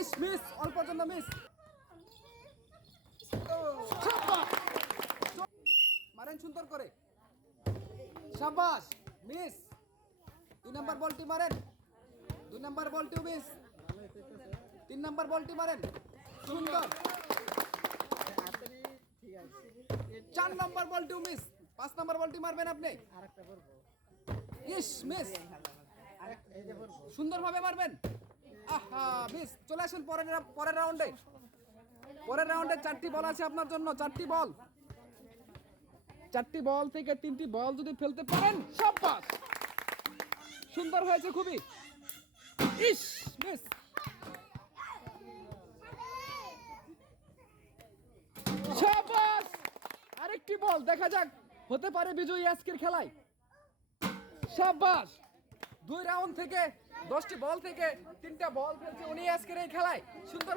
Miss শাবাশ মারেন সুন্দর করে। শাবাশ মিস দুই নাম্বার বলটি মারেন। দুই নাম্বার বলটিও মিস তিন নাম্বার বলটি মারেন। সুন্দর। চার নাম্বার বলটিও মিস পাঁচ নাম্বার বলটি মারবেন আপনি। ইস মিস সুন্দরভাবে মারবেন। মিস চলে আসুন পরের পরের রাউন্ডে পরের রাউন্ডে চারটি বল আছে আপনার জন্য, চারটি বল চারটি বল থেকে তিনটি বল যদি ফেলতে পারেন সাব্বাস সুন্দর হয়েছে খুবই। ইস মিস সাব্বাস আরেকটি বল দেখা যাক, হতে পারে বিজয়ী আজকের খেলায়। সাব্বাস দুই রাউন্ড থেকে দশটি বল থেকে তিনটা বল ফেলছে উনি আজকের এই খেলায়। সুন্দর